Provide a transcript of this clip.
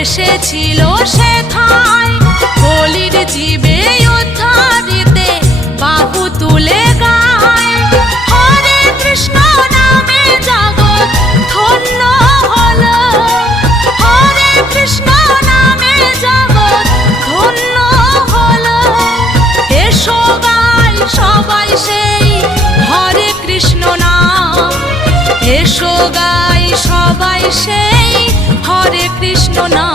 এসেছিল সেথায় কলির জীবে উদ্ধারিতে বাহু তুলে গায়। হরে কৃষ্ণ নামে জগৎ ধন্য হলো, হরে কৃষ্ণ নামে জগৎ ধন্য হলো। এসো গাই সবাই সেই হরে কৃষ্ণ নাম, এসো গাই সবাই সেই হরে কৃষ্ণ নাম।